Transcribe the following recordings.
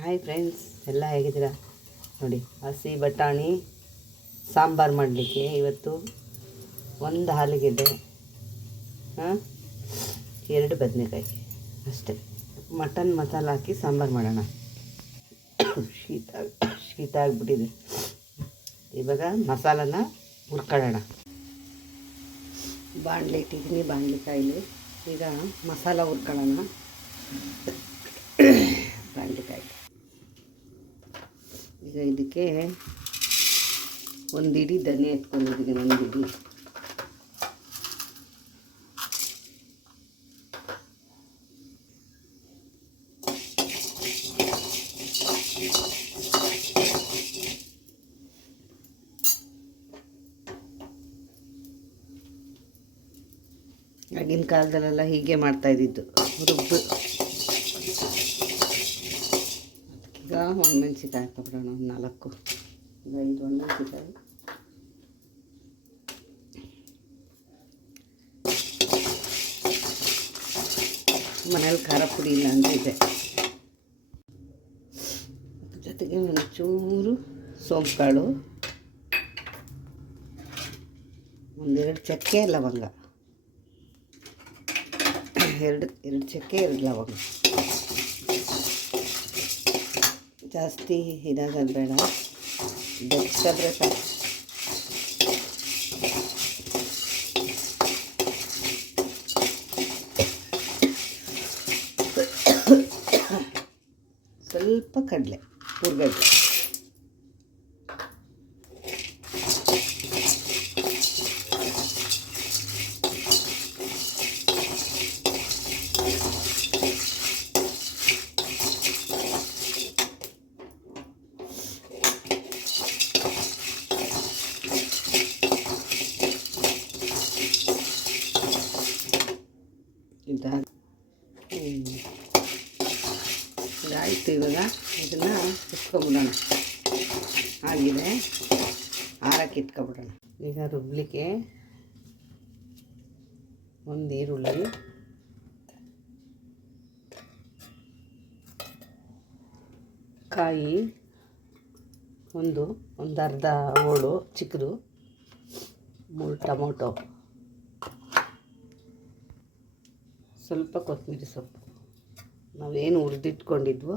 Hi friends ಎಲ್ಲ ಹೇಗಿದ್ದೀರಾ? ನೋಡಿ, ಹಸಿ ಬಟಾಣಿ, ಸಾಂಬಾರು ಮಾಡಲಿಕ್ಕೆ ಇವತ್ತು ಒಂದು ಹಾಲಿಗೆಡ್ಡೆ, ಹಾಂ? ಎರಡು ಬದನೆಕಾಯಿ, ಅಷ್ಟೇ. ಮಟನ್ ಮಸಾಲ ಹಾಕಿ ಸಾಂಬಾರು ಮಾಡೋಣ. ಶೀತ ಶೀತ ಆಗಿಬಿಟ್ಟಿದೆ. ಇವಾಗ ಮಸಾಲನ ಹುರ್ಕೊಳ್ಳೋಣ. ಬಾಣಲೆ ಇಟ್ಟಿದ್ದೀನಿ ಬಾಣಲೆ ಕಾಯಿಲಿ ಈಗ ಮಸಾಲ ಹುರ್ಕೊಳ್ಳೋಣ. ಬಾಣಲೆಕಾಯಿ. ಈಗ ಇದಕ್ಕೆ ಒಂದು ಇಡೀ ಧನಿಯಾ ಎತ್ಕೊಂಡಿದ್ದೀನಿ ಒಂದು ಇಡೀ. ಆಗಿನ ಕಾಲದಲ್ಲೆಲ್ಲ ಹೀಗೆ ಮಾಡ್ತಾ ಇದ್ದಿದ್ದು. ರುಬ್ಬು. ಈಗ ಒಣಮೆಣ್ಸಿಕಾಯಿ ಹಾಕ್ಬಿಡೋಣ ಒಂದು ನಾಲ್ಕು. ಈಗ ಐದು ಒಣಮೆಣ್ಸಿಕಾಯಿ ಮನೇಲಿ ಖಾರ ಪುಡಿ ಇಲ್ಲ ಅಂದರೆ ಇದೆ. ಜೊತೆಗೆ ಒಂಚೂರು ಸೋಂಪು ಕಾಳು ಒಂದೆರಡು ಚಕ್ಕೆ ಲವಂಗ. ಎರಡು ಎರಡು ಚಕ್ಕೆ, ಎರಡು ಲವಂಗ. ಜಾಸ್ತಿ ಇದಾಗೋದು ಬೇಡ ಬೆಚ್ಚಗಾದ್ರೆ ಸಾಕು ಸ್ವಲ್ಪ ಕಡಲೆ ಹುರ್ಗಡ್ಲೆ ಇದಾಗ ಇದಾಯಿತು ಇವಾಗ. ಇದನ್ನು ಇಟ್ಕೊಂಬಿಡೋಣ ಆಗಿದೆ. ಆರಕ್ಕೆ ಇಟ್ಕೊಬಿಡೋಣ ಈಗ ರುಬ್ಲಿಕ್ಕೆ ಒಂದು ಈರುಳ್ಳಿ. ಕಾಯಿ ಒಂದು ಒಂದು ಅರ್ಧ ಹೋಳು ಚಿಕ್ಕದು. ಮೂರು ಟೊಮೊಟೊ. ಸ್ವಲ್ಪ ಕೊತ್ತಂಬರಿ ಸೊಪ್ಪು. ನಾವೇನು ಹುರಿದಿಟ್ಕೊಂಡಿದ್ವೋ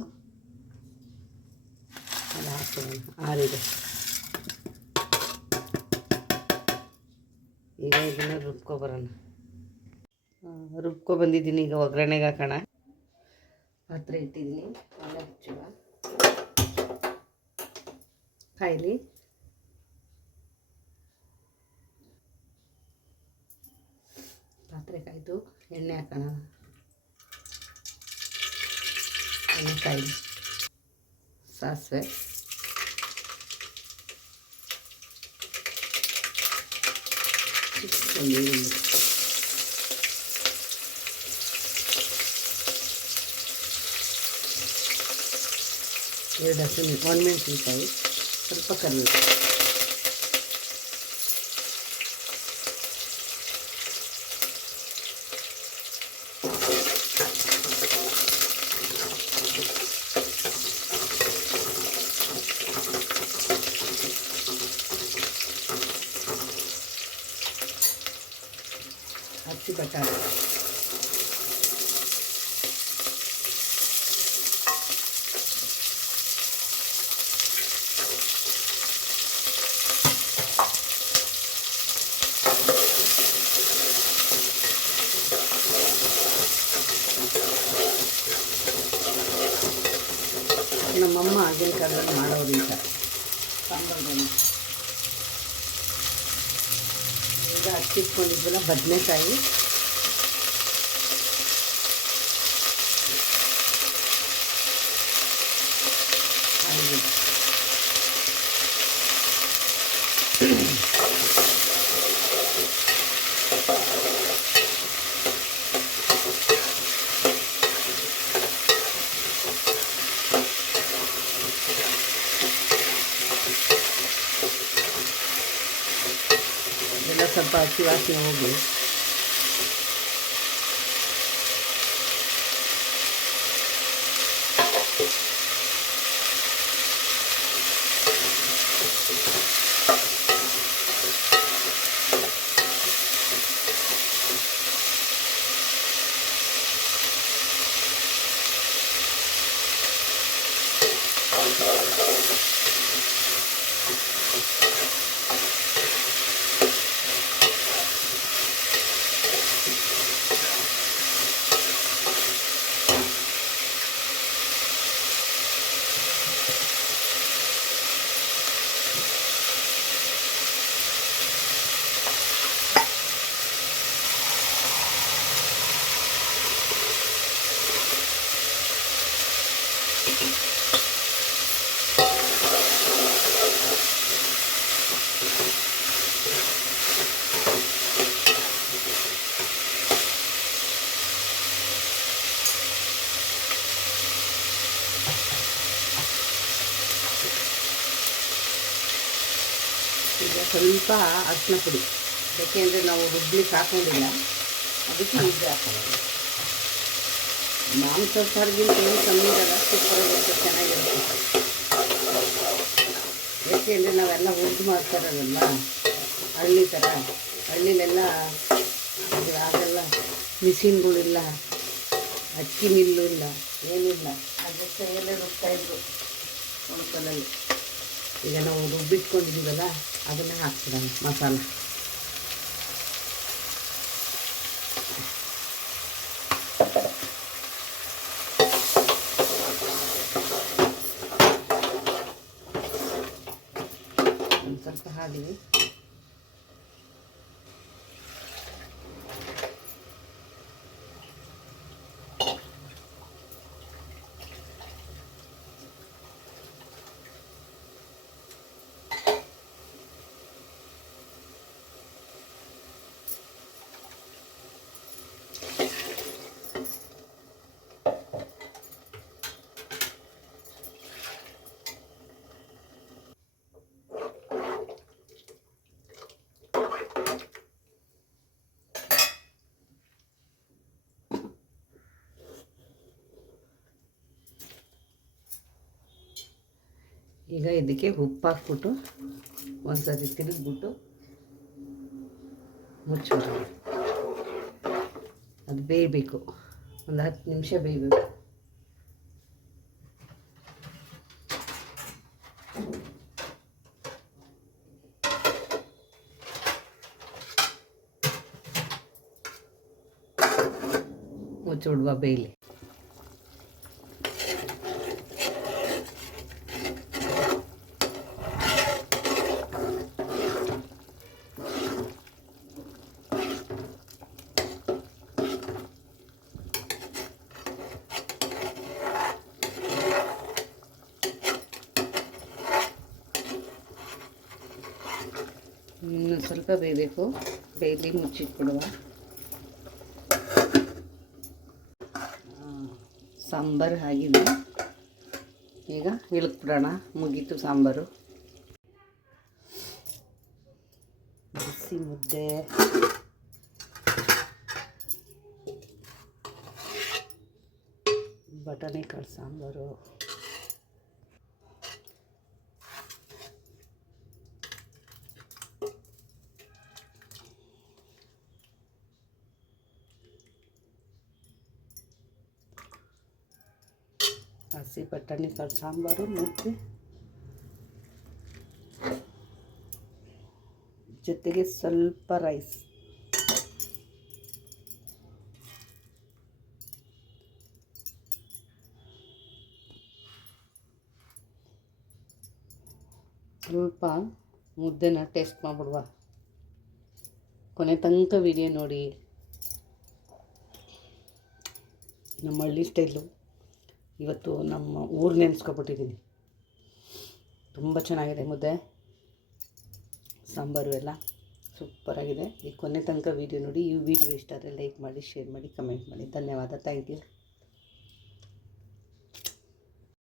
ಅದು ಹಾಕೋಣ. ಆರಿದೆ. ಈಗ ಇದನ್ನು ರುಬ್ಕೊಬರೋಣ. ರುಬ್ಕೊ ಬಂದಿದ್ದೀನಿ. ಈಗ ಒಗ್ಗರಣೆಗೆ ಹಾಕೋಣ. ಪಾತ್ರೆ ಇಟ್ಟಿದ್ದೀನಿ. ಒಳ್ಳೆ ಹಚ್ಚುವ. ಕಾಯಿಲಿ. ಪಾತ್ರೆ ಕಾಯ್ದು. ಎಣ್ಣೆ ಹಾಕೋಣ ಎಣ್ಣೆ ಕಾಯಿ ಸಾಸಿವೆ ಒಂದು ಈರುಳ್ಳಿ ಎರಡು ಹಸಿ ಒಣಮೆಣಸಿನ್ಕಾಯಿ ಸ್ವಲ್ಪ ಕರಿಬೇವು ನಮ್ಮಮ್ಮ ಆಗಿನ ಕಾಲದಲ್ಲಿ ಮಾಡೋರು ಈ ಥರ ಸಾಂಬಾರನ್ನು ಈಗ ಹಚ್ಚಿಟ್ಕೊಂಡಿದ್ವಲ್ಲ ಬದನೆಕಾಯಿ. aqui lá tinha um lugar. Thank ಸ್ವಲ್ಪ ಅರಿಶಿನ ಪುಡಿ. ಯಾಕೆಂದರೆ ನಾವು ರುಬ್ಲಿಕ್ಕೆ ಹಾಕೊಂಡಿಲ್ಲ ಅದಕ್ಕೆ ರುಬ್ಬಿ ಹಾಕೋದು ಮಾಂಸ ಸಾರಿಗಿಂತ ಏನು ಕಮ್ಮಿ ಇರಲ್ಲ ಸೂಪರಾಗಿರುತ್ತೆ ಚೆನ್ನಾಗಿರುತ್ತೆ. ಯಾಕೆಂದರೆ ನಾವೆಲ್ಲ ಹುರಿದು ಮಾಡ್ತಾರಲ್ಲ ಹಳ್ಳಿ ಥರ ಹಳ್ಳಿಲೆಲ್ಲ ಅದೆಲ್ಲ ಮಿಷಿನ್ಗಳಿಲ್ಲ. ಅಕ್ಕಿ ಮಿಲ್ಲು ಇಲ್ಲ. ಏನಿಲ್ಲ ಅದಕ್ಕೆ ಎಲ್ಲ ರುಬ್ತಾಯಿದ್ರು ಒಣಕಲಲ್ಲಿ ಈಗ ನಾವು ರುಬ್ಬಿಟ್ಕೊಂಡಿದ್ದೀವಲ್ಲ ಅದನ್ನು ಹಾಕ್ಬಿಡೋಣ ಮಸಾಲ. ಒಂದು ಸ್ವಲ್ಪ ಹಾಲಿಗೆ ಈಗ ಇದಕ್ಕೆ ಉಪ್ಪು ಹಾಕ್ಬಿಟ್ಟು ಒಂದು ಸತಿ ತಿರುಗ್ಬಿಟ್ಟು ಮುಚ್ಚಿಬಿಡೋಣ ಅದು ಬೇಯಬೇಕು. ಒಂದು ಹತ್ತು ನಿಮಿಷ ಬೇಯಬೇಕು. ಮುಚ್ಚಿಬಿಡುವ ಬೇಯಲಿ. ಸ್ವಲ್ಪ ಬೇಯಬೇಕು. ಬೇಯಲಿ ಮುಚ್ಚಿಟ್ಬಿಡುವ. ಸಾಂಬಾರು ಆಗಿದೆ. ಈಗ ಇಳಕ್ಬಿಡೋಣ ಮುಗೀತು ಸಾಂಬಾರು. ಬಿಸಿ ಮುದ್ದೆ. ಬಟಾಣಿಕಾಳು ಸಾಂಬಾರು. ಹಸಿ ಬಟಾಣಿಕಾಳು ಸಾಂಬಾರು, ಮುದ್ದೆ. ಜೊತೆಗೆ ಸ್ವಲ್ಪ ರೈಸ್ ಸ್ವಲ್ಪ ಮುದ್ದೆನ ಟೇಸ್ಟ್ ಮಾಡಿಬಿಡುವ. ಕೊನೆ ತನಕ ವಿಡಿಯೋ ನೋಡಿ. ನಮ್ಮ ಹಳ್ಳಿ ಸ್ಟೈಲು ಇವತ್ತು ನಮ್ಮ ಊರು ನೆನೆಸ್ಕೊಬಿಟ್ಟಿದ್ದೀನಿ. ತುಂಬ ಚೆನ್ನಾಗಿದೆ ಮುದ್ದೆ, ಸಾಂಬಾರು ಎಲ್ಲ ಸೂಪರಾಗಿದೆ ಈ ಕೊನೆ ತನಕ ವೀಡಿಯೋ ನೋಡಿ, ಈ ವಿಡಿಯೋ ಇಷ್ಟ ಆದರೆ ಲೈಕ್ ಮಾಡಿ ಶೇರ್ ಮಾಡಿ ಕಮೆಂಟ್ ಮಾಡಿ. ಧನ್ಯವಾದ ಥ್ಯಾಂಕ್ ಯು